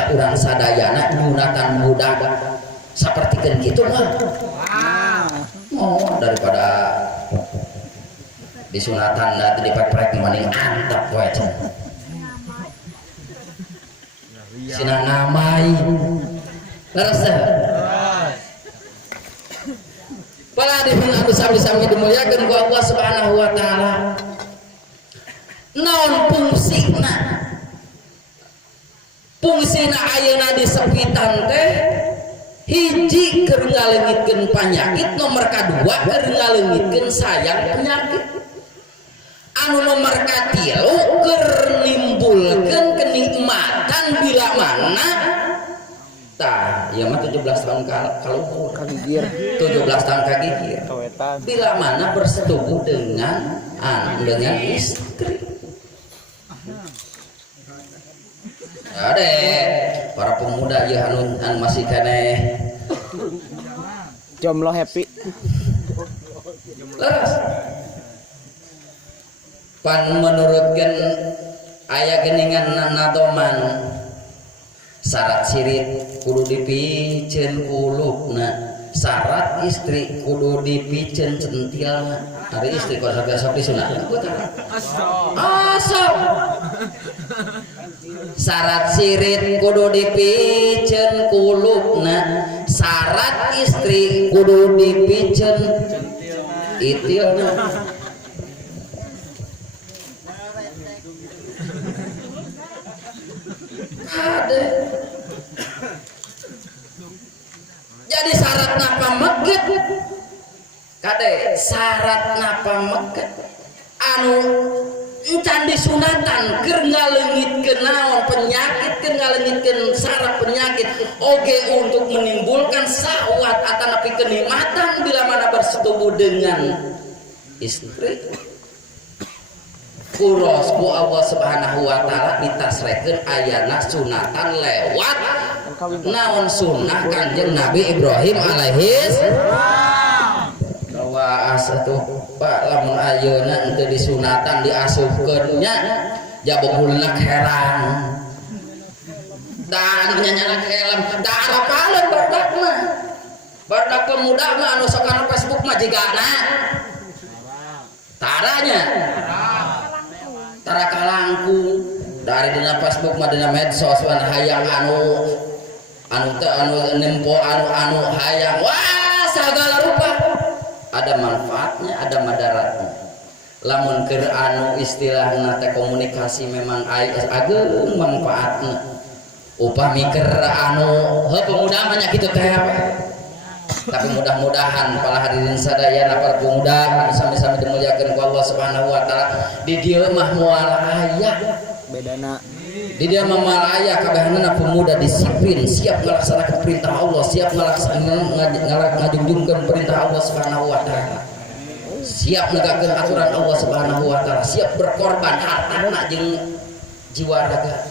tega urang sadayana nyunatan budak sapertikeun kitu mah. Oh, daripada disunatan nanti diprek mending antap wae cenah. Sinang ngamai. Leres teh. Para hadirin anu sami-sami dimuliakeun ku Allah Subhanahu wa taala. Naon fungsina? Fungsina ayeuna di sepitan teh hiji keur ngaleungitkeun panyakit, nomor kadua keur ngaleungitkeun sayang penyakit. Anu nomor katilu keur nimbulkeun kenikmatan bila mana tah ieu mah 17 tahun kaluhur kagigir 17 tahun kagigir bila mana bersetubuh dengan istri. Ade para pemuda ya anu masih keneh jomblo happy leres pan menurutkeun aya geuningan nadoman syarat sirit kudu dipikeun kulupna, syarat istri kudu dipikeun centilna. Ari istri kok sok disunat asal syarat sirit kudu dipikeun kulupna, syarat istri kudu dipikeun itilna. Ada. Jadi syarat napa meget kade syarat napa meget anu encan disunatan keur ngaleungitkeun naon penyakit, keur ngaleungitkeun syarat penyakit oge untuk menimbulkan syahwat atanapi kenikmatan bila mana bersetubuh dengan istri. Kuros ku Allah Subhanahu wa taala ditasrekeun ayana sunatan lewat naon sunnah Kanjeng Nabi Ibrahim alaihis bahwa asatuh Pak lamun ayeuna teu disunatan diasupkeun nya jabogulna herang dan nyanyana helm da arapaleun badak mah badak pemuda mah anu sok kana Facebook mah jigana taranya tara kalangkung dari dina Facebook mah dina medsos wan hayang anu nempo anu hayang wah sagala rupa ada manfaatnya ada madaratnya. Lamun keur anu istilahna teh komunikasi memang ageung manfaatna upami keur anu heuh pemuda mah nya kitu teh tapi mudah-mudahan para hadirin sadayana para pemuda sami-sami dimuliakeun ku Allah Subhanahu wa taala di dieu mah moal aya bedana di dieu mah moal aya kabehna pemuda disiplin siap melaksanakan perintah Allah, siap ngajunjungkeun perintah Allah Subhanahu wa taala, siap negahkeun aturan Allah Subhanahu wa taala, siap berkorban hartana jeung jiwa raga.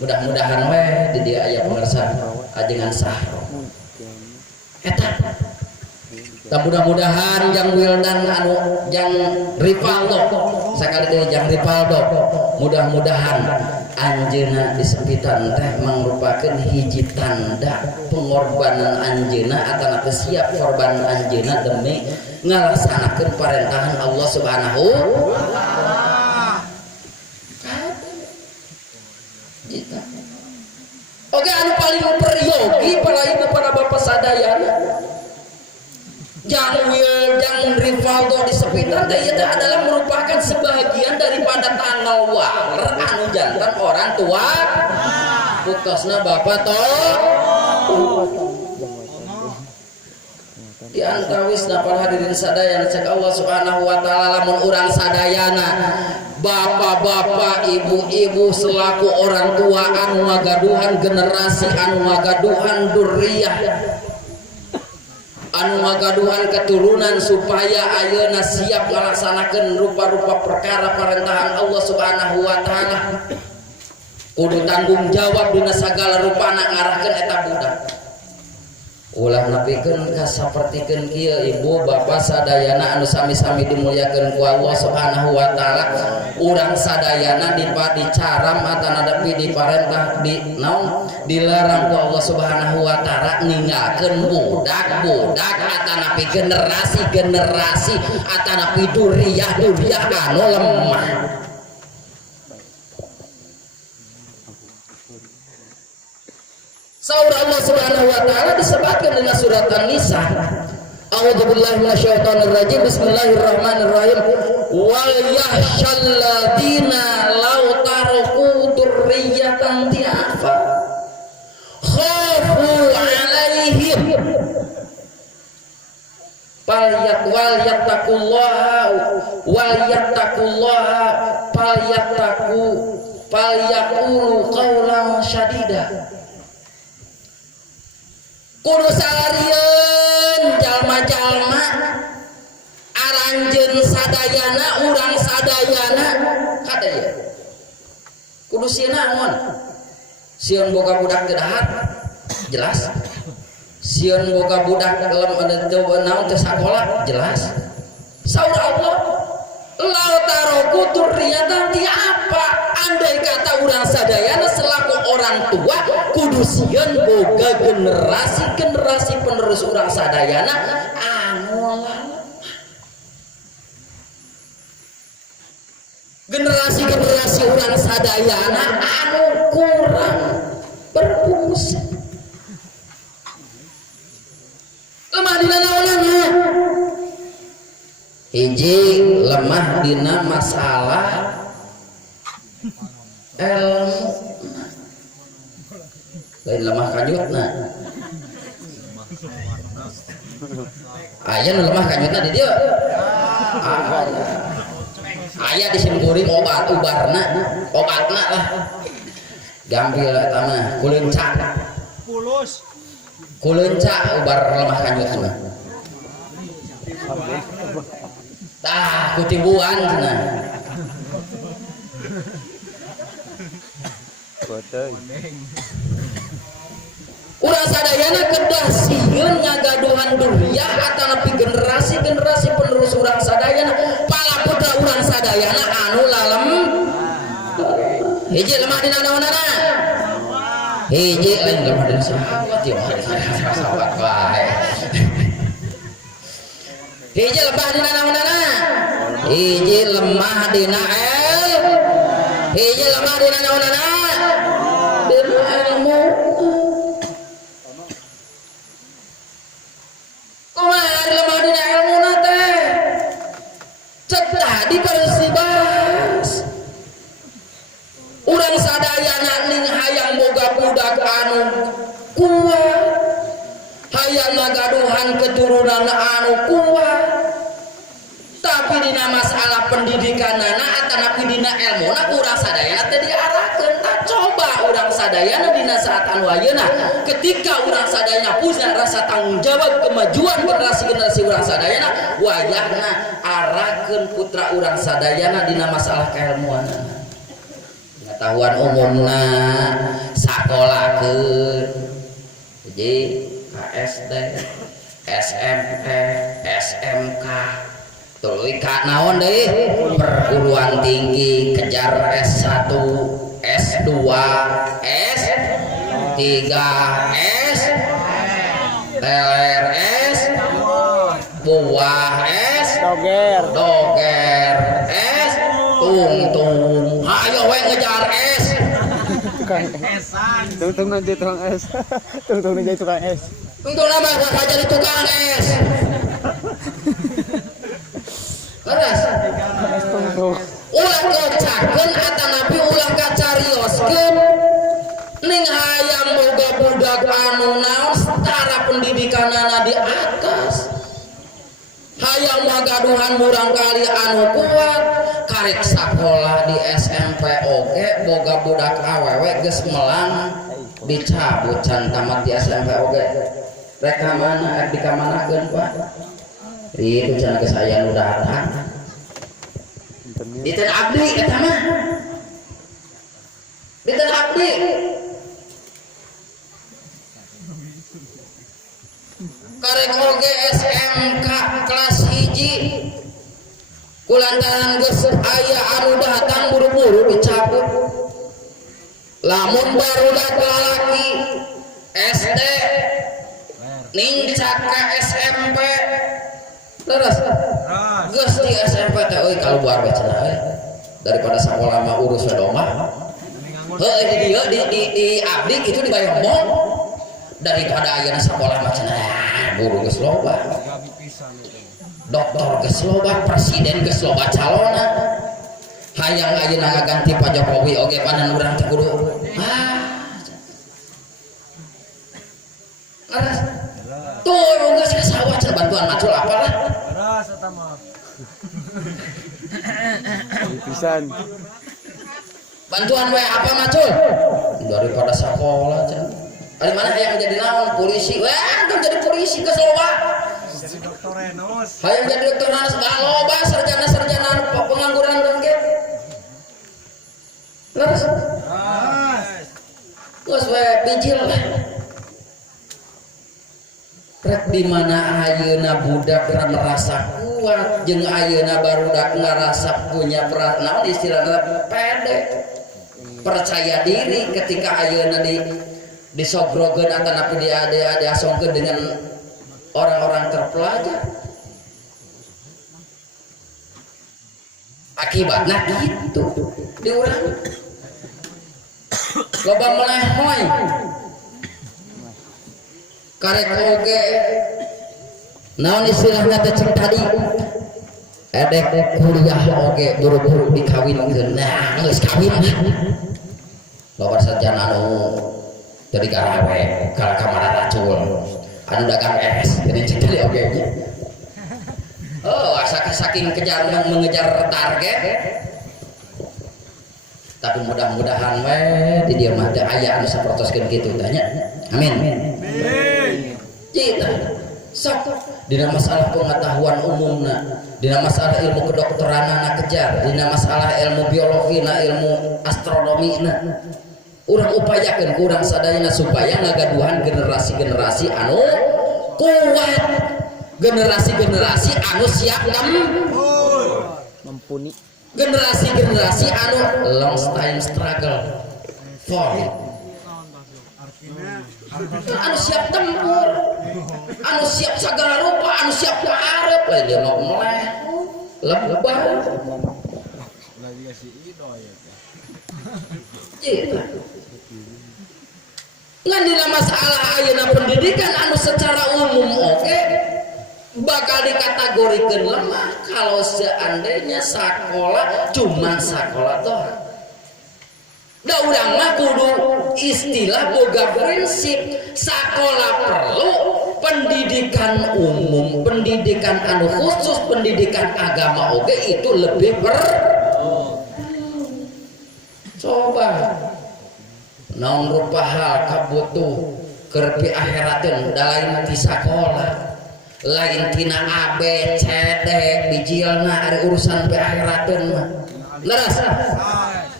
Mudah-mudahan we di dieu aya pengersan ajengan sahro eta tak mudah-mudahan jang Wildan anu jang Rivaldo sakali deui jang Rivaldo mudah-mudahan anjeuna di sepitan teh mangrupakeun hiji tanda pengorbanan anjeuna atana teu siap korban anjeuna demi ngalaksanakeun parentahan Allah Subhanahu wa taala. Oke, anu paling peryogi para ibu para bapak sadayana jang Rivaldo di sepitan teh itu adalah merupakan sebagian daripada tanggal waler anu jantan orang tua bukosna bapak toh di antawisna para hadirin sadayana cek Allah Subhanahu wa taala lamun urang sadayana bapak-bapak ibu-ibu selaku orang tua anu ngagaduhan generasi anu ngagaduhan durriyah anu ngagaduhan keturunan supaya ayeuna siap melaksanakeun rupa-rupa perkara parentahan Allah Subhanahu wa taala kudu tanggung jawab dina sagala rupana ngarahkeun eta budak ulah nepikeun ka sapertikeun kieu ibu bapak sadayana anu sami-sami dimuliakeun ku Allah Subhanahu wa taala. Urang sadayana dicaram atana depi diparentah dilarang ku Allah Subhanahu wa taala ninggalkeun budak-budak atana pi generasi atana pi duriyah anu lemah. Saur Allah Subhanahu wa taala disebutkan dalam surat An-Nisa. A'udzubillahi minasyaitonir rajim. Bismillahirrahmanirrahim. Wal yahshal ladina law taraku dzurriyyatan di'afa khafu 'alaihim wal yaqulu qawlan syadida. Kudu salarian jalma-jalma aranjeun sadayana urang sadayana kadaya kudu sieun naon sieun boga budak teu dahat jelas sieun boga budak teu naon teu sakola jelas saur Allah lau taroku dzurriyyatan ti apa andai kata urang sadayana selaku orang tua kudu sieun boga generasi penerus urang sadayana anu generasi urang sadayana anu kurang berfungsi lemah dina naonana hiji lemah dina masalah ilmu lain lemah kanyutna aya nu lemah kanyutna di dieu aya disimkuring obatna lah gambil eta mah kuleunca ubar lemah kanyutna tah kutibuan cenah urang sadayana kedah sieun ngagaduhan duriyah atanapi generasi penerus urang sadayana palaputra urang sadayana anu lalem hiji lemah dina naonana hiji lain lemah dina sahabat ya sahabat wae hiji lemah dina naonana hiji lemah dina hiji lemah dina naonana dina ilmu kumaha lemah dina ilmu nate cek tadi harus dibahas urang sadayana ning hayang boga budak anu kuat hayang ngagaduhan keturunan anu kuat tapi dina masalah pendidikanana atanapi dina ilmuna urang sadayana teh diarahkeun tak coba urang sadayana dina saat anu ayeuna ketika urang sadayana punya rasa tanggung jawab kemajuan generasi urang sadayana wayahna arahkeun putra urang sadayana dina masalah kailmuanana pengetahuan umumna sakolakeun jadi SD SMP SMK tuluy ka naon deui perguruan tinggi kejar S1 S2 S3 S LRS buah S doger S tungtung ayo we ngejar S tungtung nanti tukang S tungtung jadi tukang S tungtung nama gak jadi tukang S beres ulah kacakeun atanapi ulah kacarioskeun ning hayang boga budak anu naon setara pendidikanana di atas hayang magaduhan barangkali anu kuat karek sakola di SMP oge boga budak awewe geus melang dicabut can tamat di SMP oge rek ka mana di ka manakeun Pak itu can geus aya nu datang diteun abdi eta mah diteun abdi karek oge SMK kelas hiji kulantaran geus aya anu datang buru-buru dicabut. Lamun barudak lalaki SD nincak ka SMP terus geus di SMP teh euy kaluar we cenah daripada sakola mah urus we domah. Heuh di abdi kitu di Bayombong daripada ayeuna sakola mah cenah guru geus loba. Dokter geus loba, presiden geus loba calona. Hayang ayeuna ngaganti Pak Jokowi oge panen urang teh kudu tuh geus ka sawah cenah bantuan macul apalah. Beras eta mah. Pisan. Bantuan we apa macul? Daripada sekolah cenah. Dari mana hayang jadi naon? Polisi. Wah, antum jadi polisi geus loba. Jadi dokter Enos. Hayang jadi dokter Enos loba sarjana-sarjana pengangguran kan ge. Terus geus we bijil. Rek di mana ayeuna budak merasa kuat jeung ayeuna barudak ngarasa punya naon istilahna pede percaya diri ketika ayeuna disogrogeun atanapi diasongkeun dengan orang-orang terpelajar akibatnya gitu di urang loba melehoy karek oge naon istilahna teh cek tadi edek kuliah oge buru-buru dikawinkeun nah geus kawin loba sarjana anu teu digarawe ka kamar racul anu dagang es jadi cek tadi oge nya oh saking kejar mengejar target tapi mudah-mudahan we di dieu mah teh aya anu saprotoskeun kitu tanya amin. Cita sok dina masalah pengetahuan umumna dina masalah ilmu kedokteran kejar dina masalah ilmu biologi ilmu astronomi urang upayakeun kurang sadayana supaya ngagaduhan generasi-generasi anu kuat generasi-generasi anu siap Mumpuni. generasi-generasi anu long time struggle for anu siap tempur anu siap segala rupa anu siap arep lain dia mau meleh lebah lagi si Ido ya teh ngan dina masalah ayeuna pendidikan anu secara umum oke bakal dikategorikeun lemah kalau seandainya sekolah cuman sekolah doang. Da urang mah kudu istilah boga prinsip sekolah perlu pendidikan umum, pendidikan anu khusus, pendidikan agama oge itu lebih coba naon rupa hal kabutuh keur pi akhirateun da lain ti sakola lain tina A B C D bijilna ari urusan pi akhirateun mah leres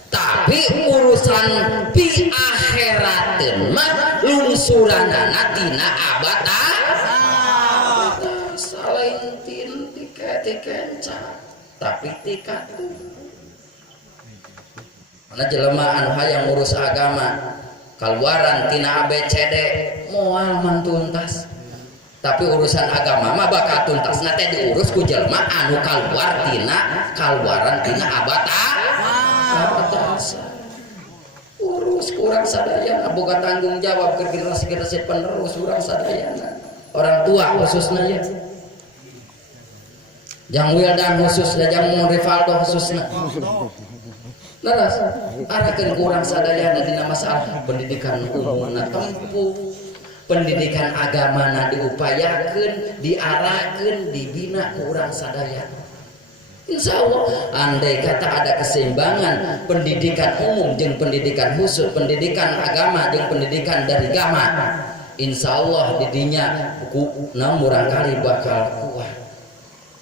tapi urusan pi akhirateun mah lungsuranana tina abata salain tin tikencak tapi tikatu mana jelema anu hayang ngurus agama kaluaran tina ABCD moal man tuntas tapi urusan agama mah bakal tuntas nate diurus ku jelema anu kaluaran tina abata urus kurang sadayana boga tanggung jawab ke generasi penerus urang sadayana orang tua khususna ya Jang Wildan khususna Jang Rivaldo khususna leres arakeun kurang sadayana dina masalah pendidikan umumna tempuh pendidikan agamana diupayakeun diarahkeun dibina ku urang sadayana. Insyaallah andai kata ada keseimbangan pendidikan umum jeung pendidikan khusus pendidikan agama jeung pendidikan dari agama insyaallah didinya kuna murang kali bakal kuat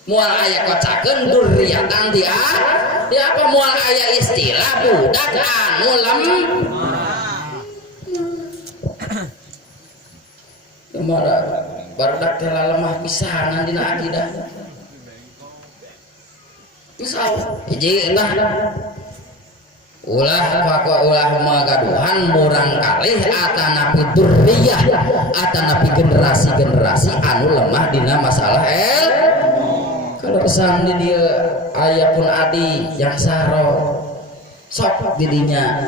moal aya kocakeun durriyatan dia apa moal aya istilah budak anu lemah kemana barudak teh lemah pisanan dina akidah. Insyaallah hiji entah ulah magaduhan murang kalih atanapi durriyah atanapi generasi-generasi anu lemah dina masalah kalau kesan di dia aya pun adi yang saro sok didinya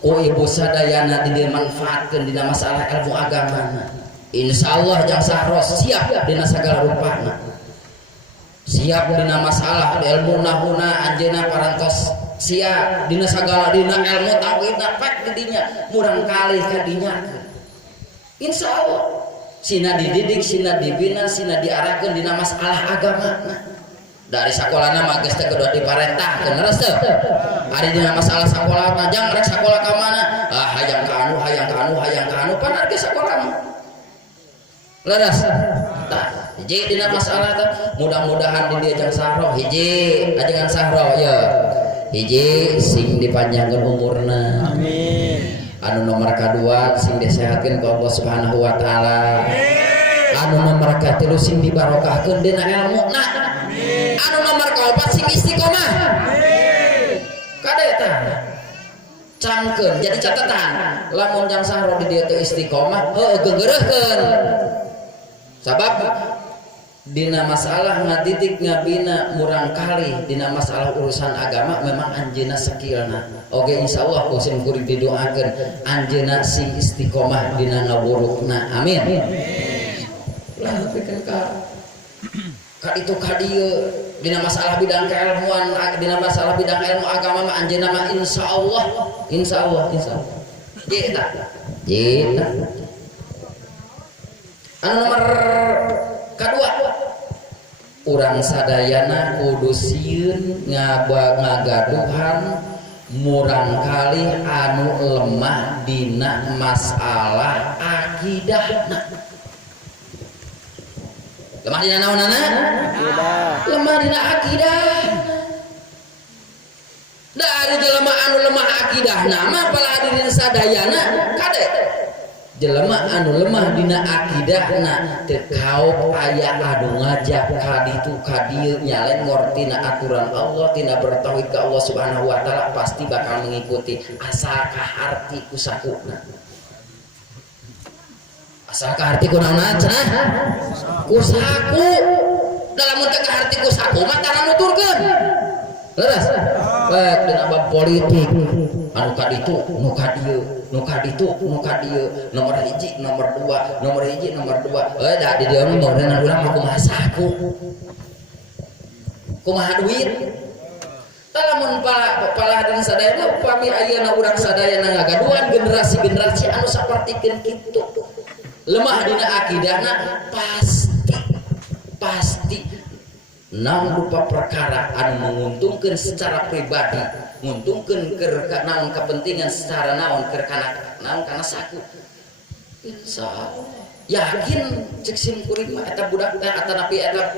ibu sadayana di dia manfaatkeun dina masalah ilmu agama. Insyaallah yang saro siap dina sagala rupana, siap dina masalah ilmu nahuna anjeunna parantos siap dina sagala dina ilmu tauhid pek didinya murang kalih kadinya. Insyaallah sina dididik, sina dibina, sina diarahkeun dina masalah agama. Dari sakolana mah geus teh kudu diparentahkeun leres teu. Ari dina masalah sakola mah jang rek sakola ka mana? Hayang ka anu, pan ge sakola mah. Leres. Tah, hiji dina masalah teh mudah-mudahan di dieu jang sahro hiji ajengan sahro ya. Hiji sing dipanjangkeun umurna. Amin. Anu nomor kadua sing disehatkeun ku Allah Subhanahu wa taala. Anu nomor katilu sing dibarokahkeun dina ilmuna. Anu nomor kaopat sing istiqomah. Kade tah. Cangkeun jadi catatan. Lamun jang sahro di dieu teh istiqomah, heuh geungeureuhkeun. Sabab dina masalah ngadidik ngabina murang kali dina masalah urusan agama memang anjeunna sakilna oge insyaallah kusim kuring didoakeun anjeunna sing istiqomah dina ngawurukna amin lah pikeun ka itu ka dieu dina masalah bidang keilmuan dina masalah bidang ilmu agama mah anjeunna mah insyaallah jeta anu nomor kadua urang sadayana kudu sieun ngagaduhan murang kali anu lemah dina masalah akidahna. Lemah dina naonana? Lemah dina akidah. Dari jelema anu lemah akidahna mah paladirin sadayana kade jelema anu lemah dina akidahna teu kaop aya anu ngajak ka ditu ka dieu nyalen ngortina aturan Allah tina bertauhid ka Allah Subhanahu wa taala pasti bakal mengikuti asal kaharti ku sakuna. Asal kaharti ku naonna cenah? Ku saku. Dalam teu kaharti ku saku mah tara nuturkeun. Leres? Baik dina bab politik anu ka ditu nu ka dieu nu ka ditu nu ka dieu nomor hiji nomor dua da di dieu mah urang mah kumaha saku kumaha duit lamun palahadeun sadayana upami ayeuna urang sadayana ngagaduhan generasi-generasi anu sapertikeun kitu lemah dina akidahna pasti naon rupa perkara anu menguntungkeun secara pribadi nguntungkeun keur naon kepentingan secara naon keur naon kana saku insyaallah yakin cek sim kuring mah eta budak teh atanapi eta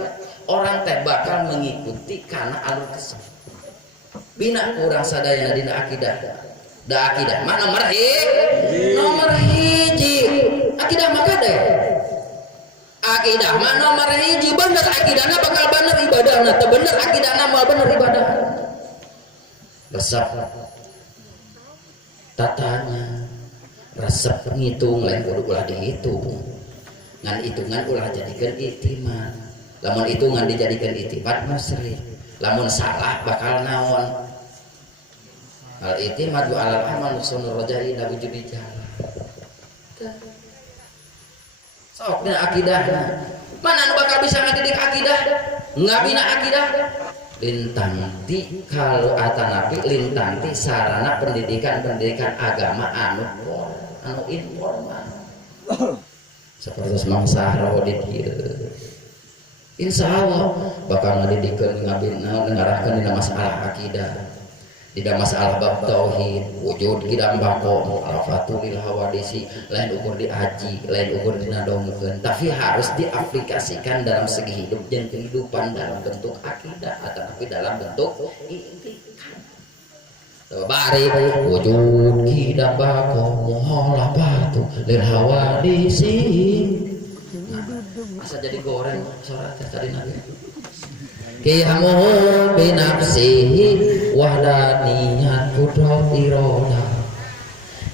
orang teh bakal mengikuti kana alur tersebut bina urang sadayana dina akidah da akidah mah nomor hiji akidah mah kade akidah mah nomor hiji bener akidahna bakal bener ibadahna teu bener akidahna moal bener ibadah resep tatanya resep ngitung lain kudu ulah dihitung ngan hitungan ulah jadikeun iktimat lamun hitungan dijadikeun iktimat musrik lamun salah bakal naon al iktimat wa alal amal sunur rajai da wujudi jalan sok dina akidah mana anu bakal bisa ngadidik akidah ngabina akidah lintanti kalau atanapi lintanti sarana pendidikan agama anu informal seperti Mang Sahro di dieu insyaallah bakal ngadidikeun ngabina ngarahkeun dina masalah akidah tidak masalah bab tauhid wujud kidam bako al-fatul hawadisi lain ukur diaji lain ukur dinadongkeun tapi harus diaplikasikan dalam segi hidup dan kehidupan dalam bentuk akidah atau tapi dalam bentuk i'tikad bari wujud kidam bako muhalafatu lil hawadisi Masa jadi goreng suara tadi nabi. Qiyamuhu binafsihi wahdaniyat kudrat iroda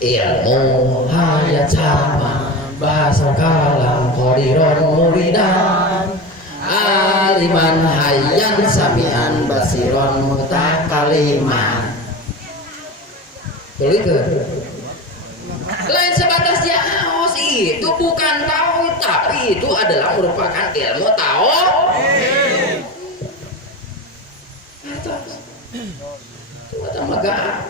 ilmu hayat sama bahasa kalam qadiron muridan aliman hayyan samian basiron mutakaliman. Tulis ke? Lain sebatas jauh sih, itu bukan tauhid, tapi itu adalah merupakan ilmu tauhid. Itu megah.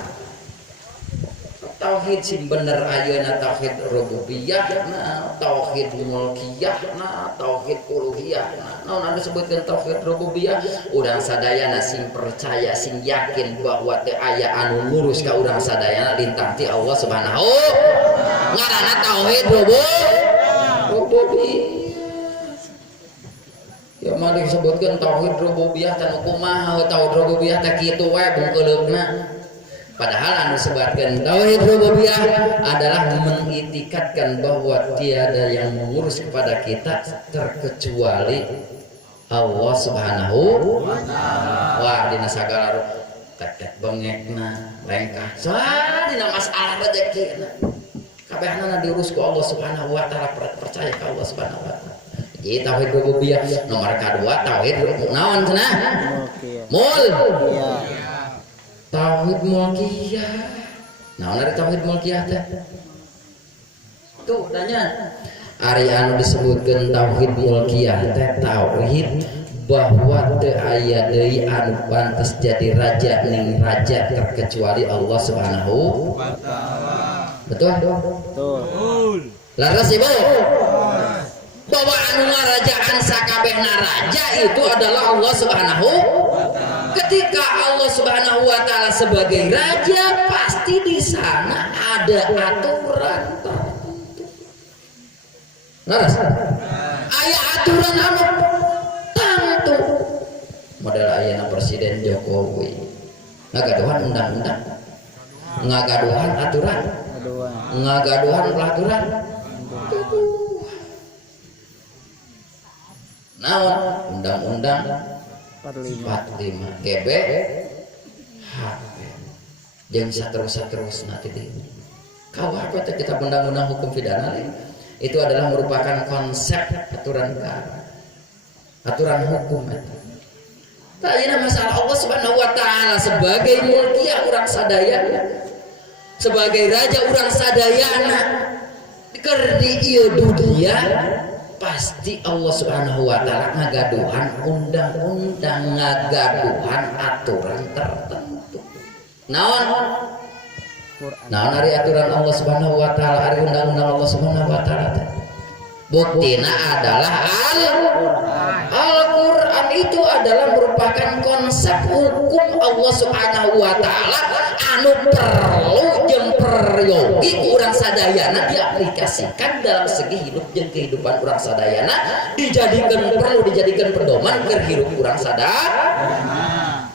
Tauhid sih bener ayeuna tauhid rububiyah, nah tauhid mulkiyah, nah tauhid uluhiyah. Nah, naon disebutkeun tauhid rububiyah, urang sadayana sing percaya, sing yakin bahwa teu aya anu ngurus ka urang sadayana lintang ti Allah Subhanahu. Ngaranna tauhid rububiyah. Ya mah disebutkeun tauhid rububiyah tan kumaha tauhid rububiyah teh kitu we bungkeuleupna. Padahal anu sebutkan tauhid rububiyah adalah mengitikadkan bahwa tiada yang mengurus kepada kita terkecuali Allah Subhanahu wa ta'ala. Wah dina sagala tek bengekna lengkah. Soal dina masalah rezekina kabehna diurus ku Allah Subhanahu wa ta'ala, percaya ke Allah Subhanahu wa ta'ala. Jadi tauhid rububiyah nomor kedua tauhid naon cenah? Mulkiyah. Tauhid mulkiyah. Nah, ada tauhid mulkiyah teh. Tuh tanya. Ari anu disebutkeun tauhid mulkiyah teh tauhid bahwa teu aya deui anu pantes jadi raja ning raja terkecuali Allah Subhanahu wa ta'ala. Betul? Betul. Laras Ibu. Bahwa anu ngarajaan sakabehna raja itu adalah Allah Subhanahu wa ta'ala. Ketika Allah Subhanahu wa ta'ala sebagai raja, pasti di sana ada aturan tertentu. Laras? Aya aturan anu tentu. Model ayana Presiden Jokowi. Ngagaduhan undang-undang. Ngagaduhan aturan. Ngagaduhan pelaturan. Naon undang-undang 45 GB HP jeung saterus-saterusna teh kawah apa kita undang-undang hukum pidana itu adalah merupakan konsep aturan negara, aturan hukum itu. Tayana masalah Allah Subhanahu wa ta'ala sebagai mulkiyah urang sadayana, sebagai raja urang sadayana keur di ieu dunia pasti Allah Subhanahu wa ta'ala ngagaduhan undang-undang, ngagaduhan aturan tertentu. Naon ari aturan Allah Subhanahu wa ta'ala, ari undang-undang Allah Subhanahu wa ta'ala. Buktina adalah Al-Qur'an itu adalah merupakan konsep hukum Allah Subhanahu wa ta'ala anu perlu jeung peryogi urang sadayana diaplikasikan dalam segi hidup jeung kehidupan urang sadayana, perlu dijadikan pedoman keur hirup urang sadayana.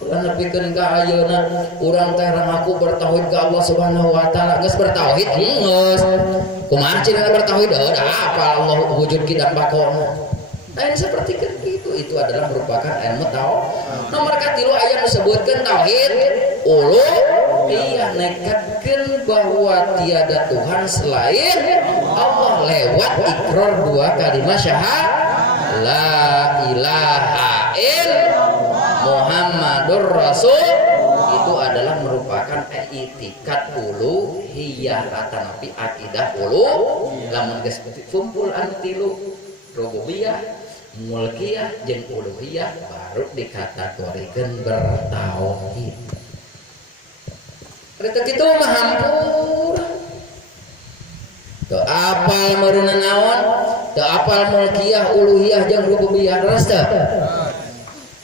Urang nepikeun ka ayeuna urang teh rangaku bertauhid ka Allah Subhanahu wa ta'ala, geus bertauhid geus. Kumaha cenah bertauhid? Da apa Allah wujud kita bakona. Lain seperti itu adalah merupakan ilmu tauhid. Nomor katilu aya disebutkeun tauhid uluhiyah, nekatkeun bahwa tiada Tuhan selain Allah lewat ikrar dua kalimat syahadat la ilaha illallah Muhammadur Rasul. Itu adalah merupakan itikad uluhiyah atau nabi akidah uluhiyah. Lamun geus kumpul anu tilu rububiyah, mulkiyah jeung uluhiyah baru dikategorikeun bertauhid. Berarti kitu mah hampur. Teu apal meureunna naon? Teu apal mulkiyah, uluhiyah jeung rububiyah terus teu.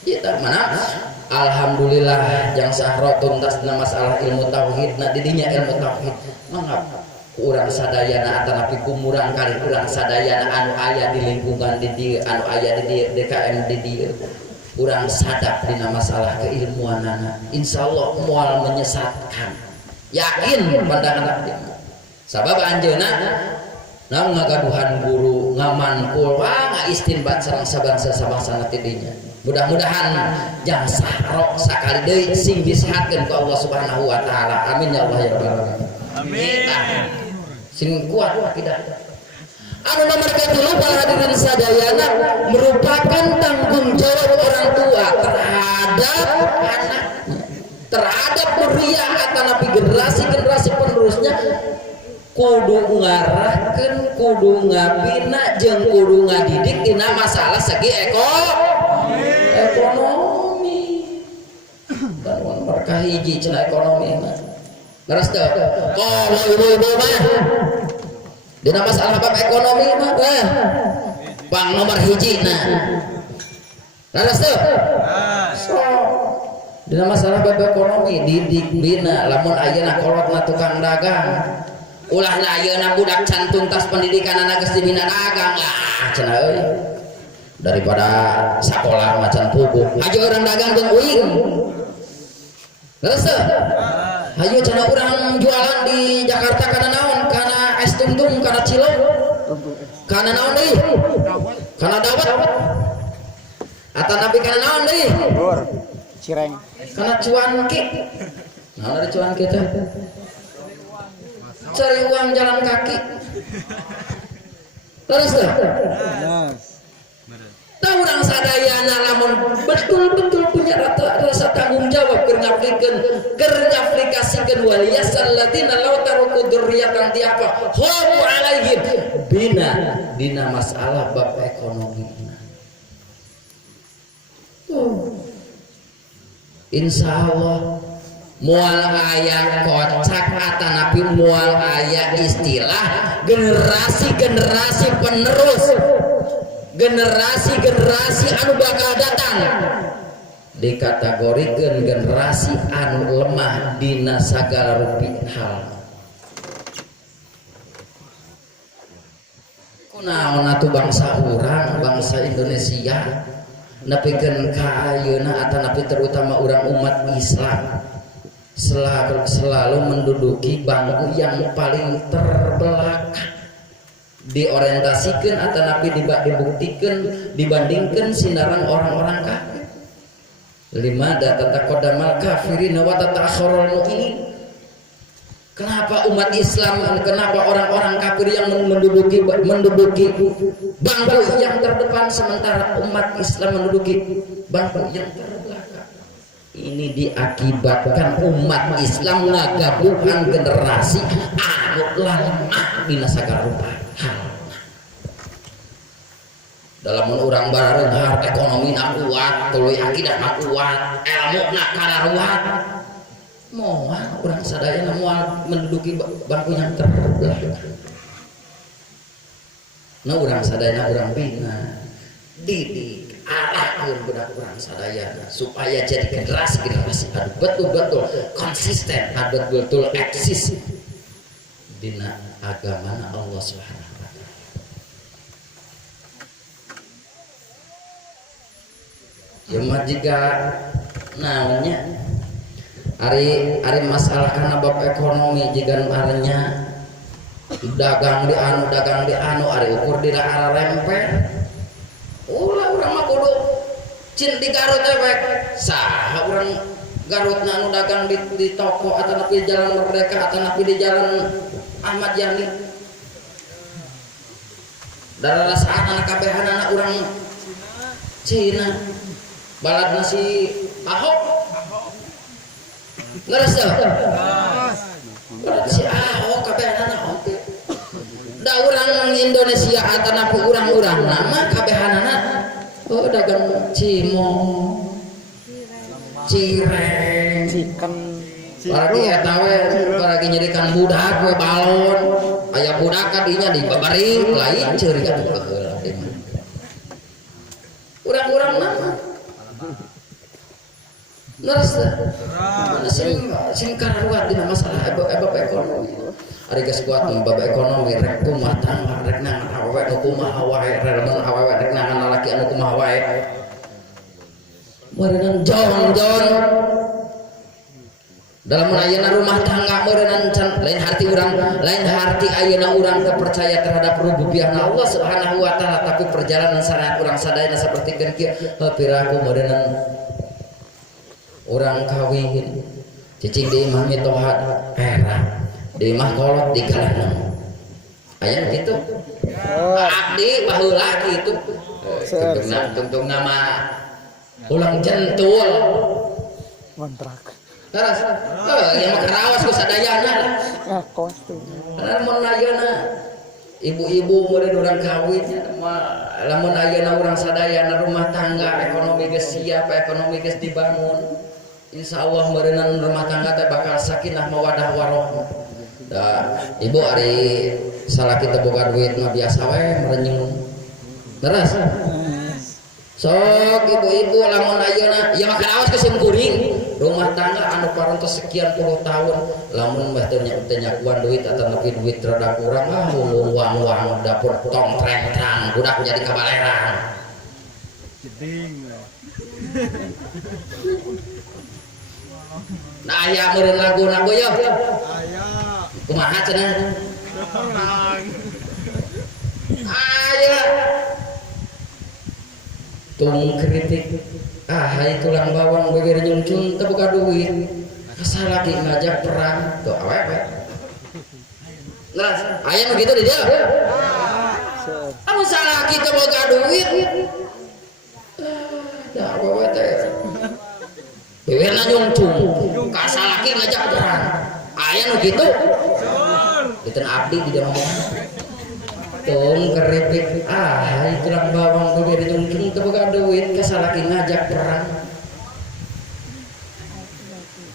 Ieu mana? Alhamdulillah jang sahro tuntasna masalah ilmu tauhid, na didinya ilmu tauhid. Mangap urang sadayana atanapi kumurang kali urang sadayana anu aya di lingkungan di dieu, anu aya di dieu DKM di dieu. Urang sadap dina masalah keilmuanana. Insyaallah moal menyesatkan. Yakin pandangan abdi. sabab anjeunna naon ngagaduhan guru ngamanpul ngaistinbat sareng sabangsa-sabangsana ti dinya. Mudah-mudahan jang sahro sakali deui sing disehatkeun ku Allah Subhanahu wa taala. Amin ya Allah ya rabbal alamin. Amin. Sing kuat akidah. Anu nomor katilu para hadirin sadayana merupakan tanggung jawab orang tua terhadap anaknya, terhadap muria atanapi generasi penerusnya. Kudu ngarahkeun, kudu ngabina jeung kudu ngadidik dina masalah segi ekonomi. Dan berkah hiji cenah ekonomi mah. Leres teu? Kalau ibu-ibu mah dina masalah bab ekonomi mah bang nomor hiji nah. Leres teu? So dina masalah bab ekonomi didik bina lamun ayeuna kolotna tukang dagang. Ulahna ayeuna budak can tuntas pendidikan anak geus dibina dagang cenah euy. Daripada sakola macan puguh, hayu urang dagang jeung uing. Geus teu? Hayu cenah urang jualan di Jakarta kana naon? Kana es tungtung, kana cilok. Kana naon deui? Kana dawet. Atanapi kana naon deui? Bur, cireng. Kana cuanki. Naon dari cuanki teh? Cari uang jalan kaki. Terus tuh. Tahu orang sadayana lamun betul-betul punya rasa tanggung jawab keur ngaplikasikeun waliyasal ladina law taruku dzurriyyatan diafa khafu alaihim bina dina masalah bab ekonomi. Insyaallah mual aya kocak atanapi mual aya istilah generasi penerus, generasi anu bakal datang dikategorikeun generasi anu lemah dina sagala rupi hal. Kunaon atuh bangsa urang, bangsa Indonesia nepikeun ka ayeuna atanapi terutama urang umat Islam selalu menduduki bangku yang paling terbelakang, diorientasikan atau nabi dibuktikan dibandingkan sinaran orang-orang kafir. Lima data taqaddamal kafirin wa tata'akhirul mu'minin. Kenapa umat Islam, kenapa orang-orang kafir yang menduduki bangku yang terdepan sementara umat Islam menduduki bangku yang terbelakang? Ini diakibatkan umat Islam ngagabungan generasi anu lemah dina sagala rupa hal. Dalam urang bareunghar ekonomi na kuat, tuluy akidah na kuat, ilmu na kararuat. Moal urang sadayana moal menduduki bangku yang terbelakang. Nah urang sadayana urang bina didik arahkeun budak urang sadayana supaya jadi generasi anu betul-betul konsisten, anu betul-betul eksis dina agamana Allah Subhanahu wa taala. Cuma jika naonnya ari masalah kana bab ekonomi jigan arenya dagang di anu ari ukur dina arah remper. Ulah urang mah kudu cin di Garut efek saha urang Garutna anu dagang di toko atau di Jalan Merdeka atau di Jalan Ahmad Yani. Darah saat anak kabehan anak urang Cina baladna si Ahok ngerasa balad si Ahok kabehan anak oke da urang Indonesia atanapi urang-urang nama kabehanana oh dagang cimong cireng ciken lagi eta we lagi nyerikan budak we balon aya budak kadinya dibabari lain ceuri atuh urang-urang nama ngerasa sing kararuat dina masalah ebab ekonomi. Ari geus kuat bab ekonomi rek kumaha tangga rek nangan awewe nu kumaha wae relemen awewe rek nangan lalaki anu kumaha wae. Meureun jon dalam ayeuna rumah tangga meureun can lain harti ayeuna urang percaya terhadap rububiyahna Allah Subhanahu wa taala tapi perjalanan syariat urang sadayana sapertikeun kieu piraku meureun urang kawin cicing di imah mitohat era di imah kolot di kalangan aya kitu abdi baheula kitu tungtung nama ulang jentul kontrak terus yang mah karawas ku sadayana kos tuh lamun ayeuna ibu-ibu meureun urang kawin lamun ayeuna urang sadayana rumah tangga ekonomi geus siap ekonomi geus dibangun insyaallah meureun rumah tangga teh bakal sakinah mawadah warahmah da ibu ari salaki teu boga duit mah biasa we merenyung terus sok ibu-ibu lamun ayeuna ieu mah karaos kesim kuring rumah tangga anu parantos sekian puluh tahun lamun mah teu nyakuan duit atau nepi duit rada kurang uang dapur tong treng-trang budak jadi kabalerang jeding nah aya meureun laguna boyo aya kumaha cenah tenang aya tung kritik hai tulang bawang beber nyungcun teu boga duit asa lagi ngajak perang tuh awewe nah aya mah kitu di dia anu salah kita boga duit da awewe teh beberna nyungcun ka salaki ngajak perang aya nu kitu diteun abdi di dalam tung keripik hai tulang bawang beber nyungcun teu boga duit kasalaki ngajak perang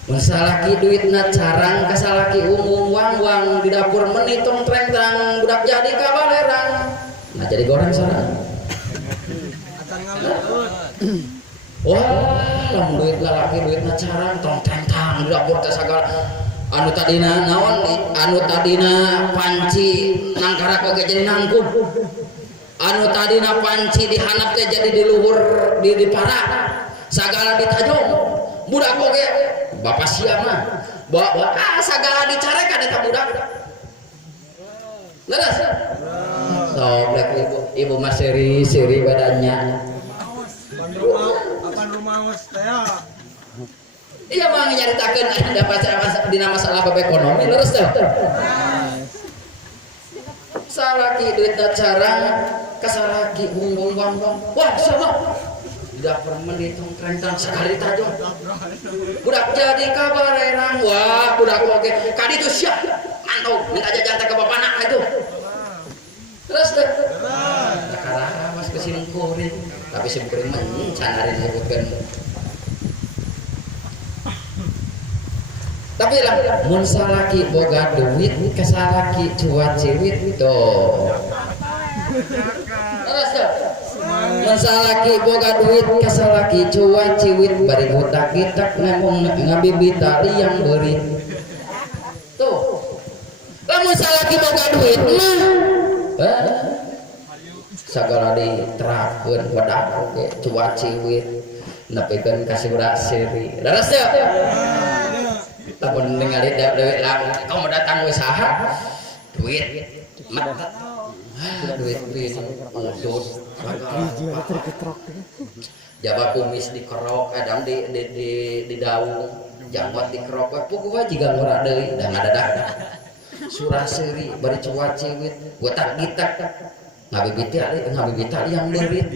masalaki duitna carang kasalaki umum wang di dapur menitong treng-treng budak jadi kabalerang nah jadi goreng sana akan ngalut wah lamun duit lalaki duitna carang tong treng-treng di dapur teh sagala anu tadina naon anu tadina panci nangkara kage jadi nangkub anu tadina panci dihanap teh jadi di luhur di parak sagala ditajong budak oge bapak sia mah bawa sagala dicarekan eta budak leres sok ibu mah seri badannya akan rumah was teh iya mah nyaritakeun ada dina masalah bab ekonomi leres teh salaki duitna carang kasalaki bung wah sama dapur menitong kerentang sekali tajong budak jadi kabarerang wah budak oge kadi itu siap mantau minta jajan teh ke bapana itu terus teh karena mas kesini kuring tapi si kuring mencan hari disebutkan tapi lah mun salaki boga duit kasalaki cuat ciwit tuh terus tuh mun salaki boga duit kasalaki cuat ciwit bari butak-itak ngomong ngabibita yang beurit tuh lamun salaki boga duit mah sagala diterapkeun wadah oge cuat ciwit nepikeun ka budak seri leres teh lamun ningali duit kamu datang usaha duit mata duit udut jaba kumis dikerok kadang di daun janggot dikerok pokoknya jika ngora deui da ngadadak surah seuri bari cuat ciwit botak gitak ngabibita yang beurit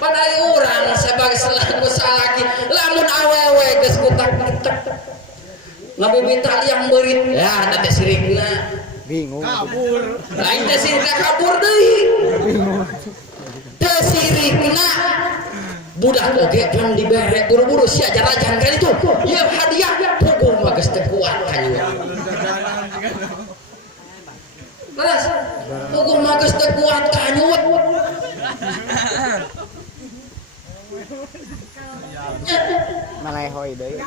padahal urang sebagai selaku salaki lamun awewe geus kutak-kutak ngabibita yang beurit ya eta teh sirikna bingung kabur lain teh sirikna kabur deui teh sirikna budak oge can dibere buru-buru sia jarajan kan itu ya hadiah puguh mah geus teu kuat kanyuan leres puguh mah geus teu kuat kanyuan mana hoi deui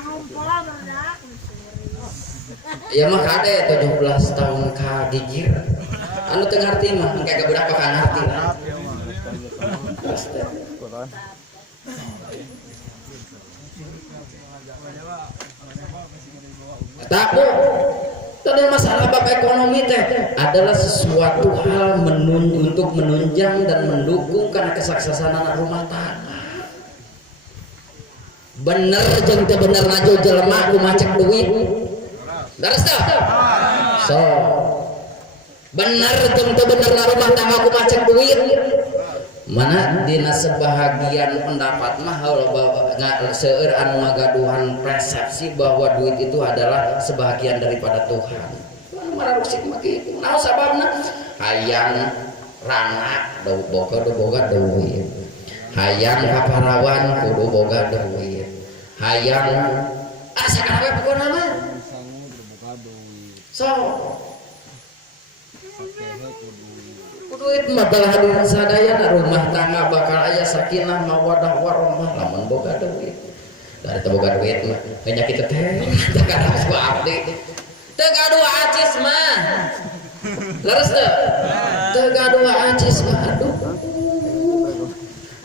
ya mah kade 17 tahun ka gigir anu teu ngarti mah engke ka budak ka ngarti Tapi tadi masalah bab ekonomi teh adalah sesuatu hal untuk menunjang dan mendukung karena kesuksesan anak rumah tangga. Bener jeung teu bener maju jelema kumaha cek duit. Daras teh. So. Bener jeung teu bener rumah tangga kumaha cek duit. Mana dina sebahagian pendapat mah seueur anu ngagaduhan persepsi bahwa duit itu adalah sebahagian daripada Tuhan. Mararusik mah kitu. Naon sababna? Hayang ranak boga duit. Hayang kaparawan kudu boga duit. Hayang sakan we pokona mah. So duit mah balah hadirin sadayana rumah tangga bakal aya sakinah mawadah warahmah lamun boga duit. Dari teu boga duit mah penyakit teh teu kada ku abdi. Teu gaduh acis mah. Leres teu? Teu gaduh acis mah aduh.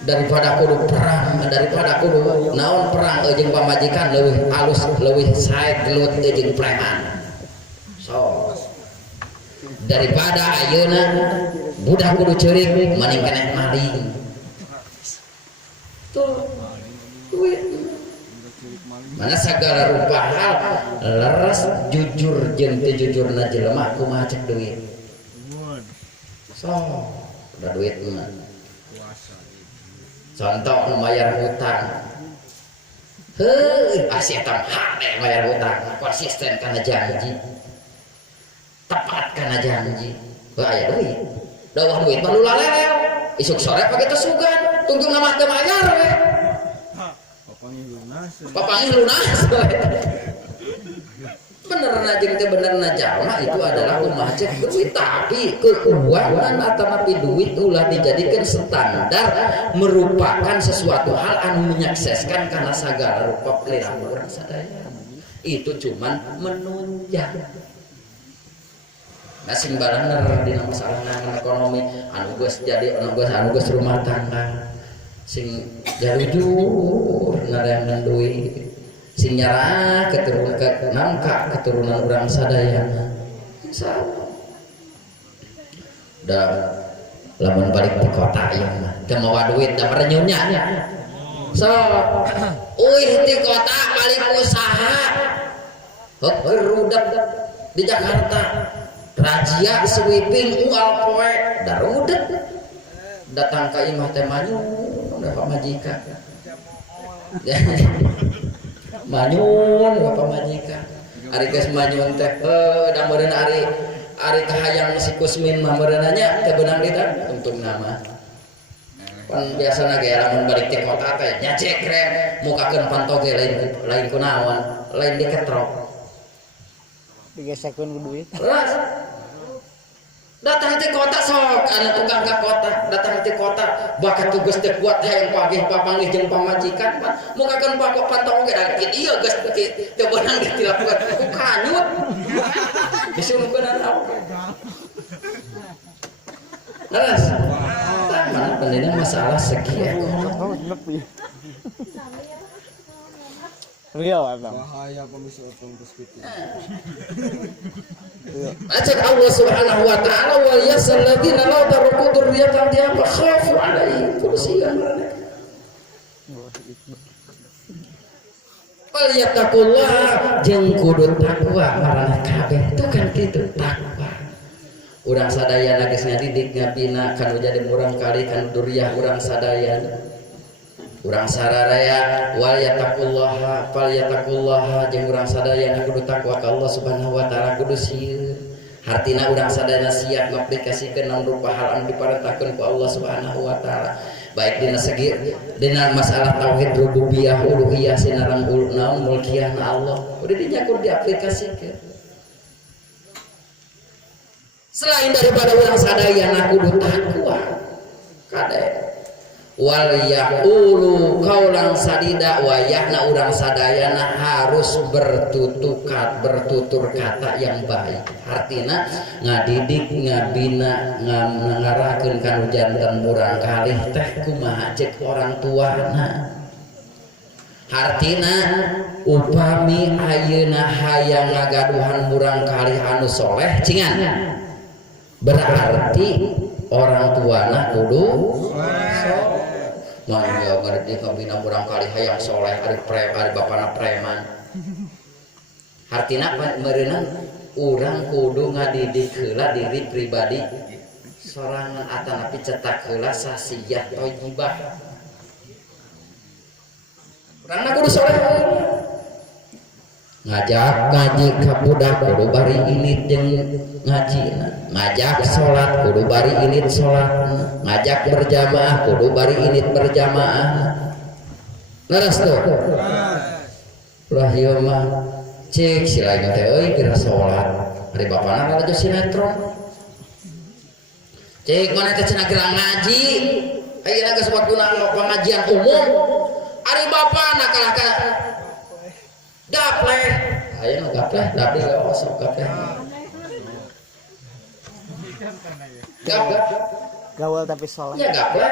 Daripada kudu perang, daripada kudu naon perang jeung pamajikan leuwih alus leuwih sae gelut jeung preman. So daripada ayeuna budak kudu ceurik mending keneh maling. Tuh duit mana segala rupa hal leres jujur jeung teu jujurna jelema kumaha cek duit. So udah duit mah contoh nu mayar hutang heuh pasti eta hade mayar hutang konsisten kana janji tepat kana janji heuh aya duit dawah duit mah lalelel isuk sore pake tesugan tungtung nama teu mayar we papangih lunas benerna jeung teu benerna jalma itu adalah kumaha cek duit tapi keuangan atanapi duit ulah dijadikan standar merupakan sesuatu hal anu menyakseskan karena sagala rupa perilaku urang sadaya itu cuman menunjang. Nah sing baraner dina masalah ekonomi anu geus jadi anu geus rumah tangga sing jarujur ngareangan duit sing nyarah keturunan urang sadaya insyaallah da lamun balik di kota ieu mah teu mawa duit da merenyunya so euy di kota balik usaha heuh rudak di Jakarta razia sweeping ual poe da rudak datang ka imah teh manyun da pamajikan manyun bapak majikan ari geus manyun teh da meureun ari kahayang si Kusmin mah meureunanya teh beunang kita untuk nama pan biasana ge lamun balik ti kota teh nya cekrem mukakeun pantoge lain kunaon lain diketrok digesekkeun ku duit datang ti kota sok anu tukang ka kota datang ti kota bakat tugas teh kuat hayang pagih papanggih jeung pamajikan mukakeun pakok pantong ge da ieu geus teu beunang dilakukan ku kanyut disungkeun apa Laras mana pendidikan masalah segi ekonomi Rio apa? Bahaya pemisah tungkus gitu. Ajak Allah Subhanahu wa taala wal yasal ladina la taruku dzurriyyatan dia khafu alaihi kursiyan. Wal yattaqullah jeung kudu takwa marana kabeh itu kan kitu takwa. Urang sadayana geus ngadidik ngabina kanu jadi urang kali kanu duriyah urang sadayana. Urang sararaya wal yattaqullaha fal yattaqullaha jeung urang sadayana kudu takwa ka Allah Subhanahu wa taala kudu sieun hartina urang sadayana siap ngaplikasikeun naon rupa hal anu diparentahkeun ku Allah Subhanahu wa taala baik dina segi dina masalah tauhid rububiyah uluhiyah sinarang naon mulkiyahna Allah udah dinya kudu diaplikasikeun selain daripada urang sadayana kudu takwa kade wal yaqulu qaulan sadida wa yahna urang sadayana harus bertutur kata yang baik artina ngadidik ngabina ngarahkeun kanu janten murang kalih teh kumaha cek orang tuana artina upami ayeuna hayang ngagaduhan murang kali anu soleh cingan berarti orang tuana kudu mangga ngerti kabina murang kali hayang soleh ari bapana preman hartina meureunna urang kudu ngadidik heula diri pribadi sorangan atanapi cetak heula sasiyah thayyibah urangna kudu soleh ngajak ngaji ka budak kudu bari ilit jeung ngajina ngajak salat kudu bari ilit salat ngajak berjamaah kudu bari ilit berjamaah leres tuh ulah ieu mah cek silain teh euy kira salat ari bapana rada sinetron cek mana teh cenah geura ngaji ayeuna geus waktuna pengajian umum ari bapana kalah ka gapleh ayeuna gapleh tapi gak osok gapleh gapleh Gaul tapi soleh. ya gapleh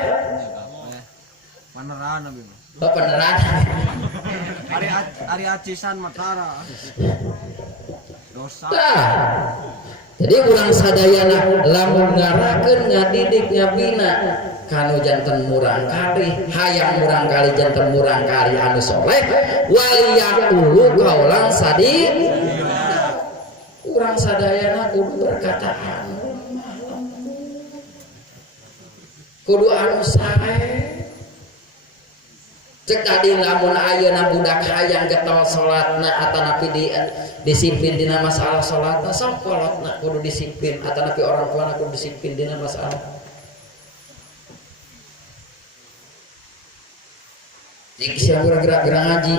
Paneran abi. oh beneran Ari acisan matara. Dosa. nah jadi urang sadayana lamun ngarakeun ngadidik ngabina kanu janten murang kali hayang murang kali janten murang kali anu soleh waliyaqulu qaulan sadid urang sadayana kudu berkata kudu anu sae cek tadi lamun ayeuna budak hayang getol salatna atanapi disiplin dina masalah salatna sok kolotna kudu disiplin atanapi orang tuana kudu disiplin dina masalah jika siapa gerak-gerak ngaji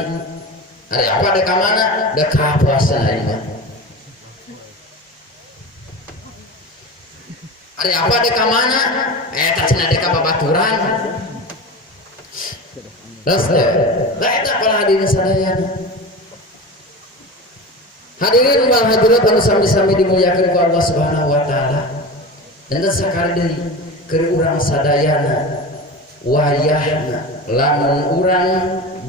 ada apa ada kamana ada kapuasan ini ada apa ada kamana tak cina ada kababaturan terus dah eta para hadirin sadayana hadirin wal hadirat anu sami-sami dimuliakeun ku Allah Subhanahu wa taala dan sakali deui keur urang sadayana wayahna lamun urang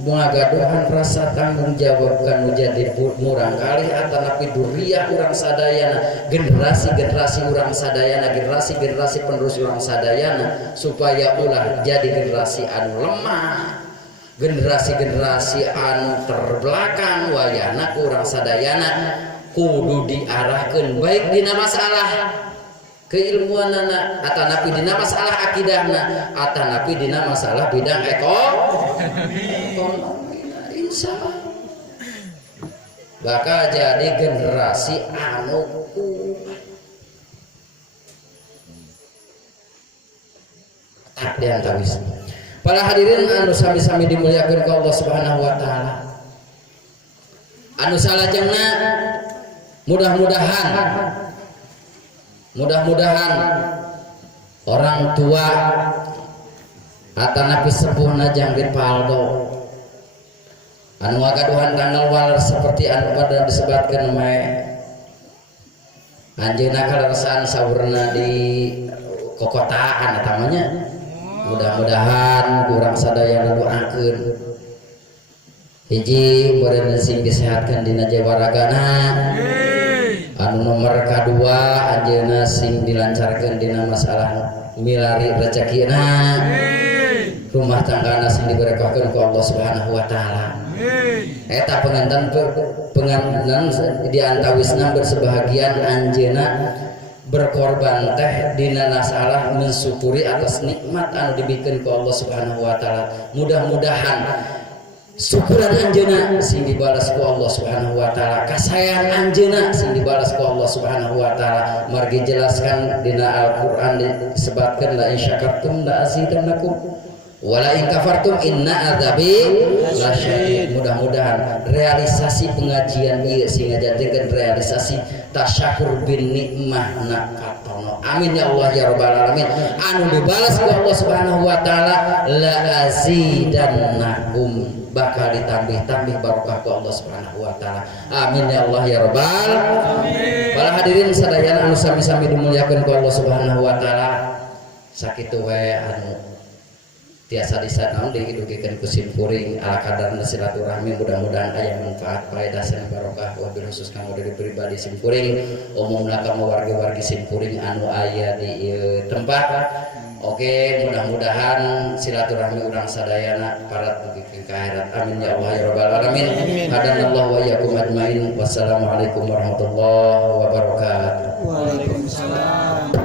ngagaduhan rasa tanggung jawab kanu jadi murang kali atanapi duriyah urang sadayana generasi-generasi urang sadayana generasi-generasi penerus urang sadayana supaya ulah jadi generasi anu lemah generasi-generasi anu terbelakang wayahna urang sadayana kudu diarahkeun baik dina masalah keilmuanana atanapi dina masalah akidahna atanapi dina masalah bidang ekonomi insyaallah bakal jadi generasi anu kuat diantawis para hadirin anu sami-sami dimuliakeun ku Allah Subhanahu wa taala anu salajengna mudah-mudahan orang tua atanapi sepuhna janggit paldo anu ngagaduhan tanggal waler seperti anu pada disebatkeun mae anjeunna kaleresan saurna di kokotaan atamanya mudah-mudahan kurang sadayana doakeun hiji meureun sing disehatkeun dina jawaragana anu nomor kadua anjeunna sing dilancarkeun dina masalah milari rezekina rumah tanggana sing diberkahkeun ku Allah Subhanahu wa taala eta penganten di antawisna bersebahagian anjeunna berkorban teh dina nasalah mensyukuri atas nikmat anu dibikeun ku Allah Subhanahu wa taala mudah-mudahan syukuran anjeunna sing dibalas ku Allah Subhanahu wa taala kasayan anjeunna sing dibalas ku Allah Subhanahu wa taala margi jelaskan dina Al-Qur'an disebutkeun la in syakartum la azidannakum wa la in kafartum inna adzabi lasyadid mudah-mudahan realisasi pengajian ieu sing ngajantenkeun realisasi tasyakur bin nikmah nakatono amin ya Allah ya rabbal alamin anu dibalas ku Allah Subhanahu wa taala la azidannakum bakal ditambih-tambih barokah ku Allah Subhanahu wa taala amin ya Allah ya rabbal alamin para hadirin sadayana anu sami-sami dimuliakeun ku Allah Subhanahu wa taala sakitu wae anu tiasa disanaon dihidukeun ku simkuring ala kadarna silaturahmi mudah-mudahan aya manfaat faedah sareng barokah wabil khusus kamu dari pribadi simkuring umumna kamu warga-wargi simkuring anu aya di tempat. Oke, mudah-mudahan silaturahmi urang sadayana parat dugi ka akhirat. Amin ya Allah ya rabbal alamin. Hadanallahu wa iyyakum ajmain. Wassalamualaikum warahmatullahi wabarakatuh. Waalaikumsalam.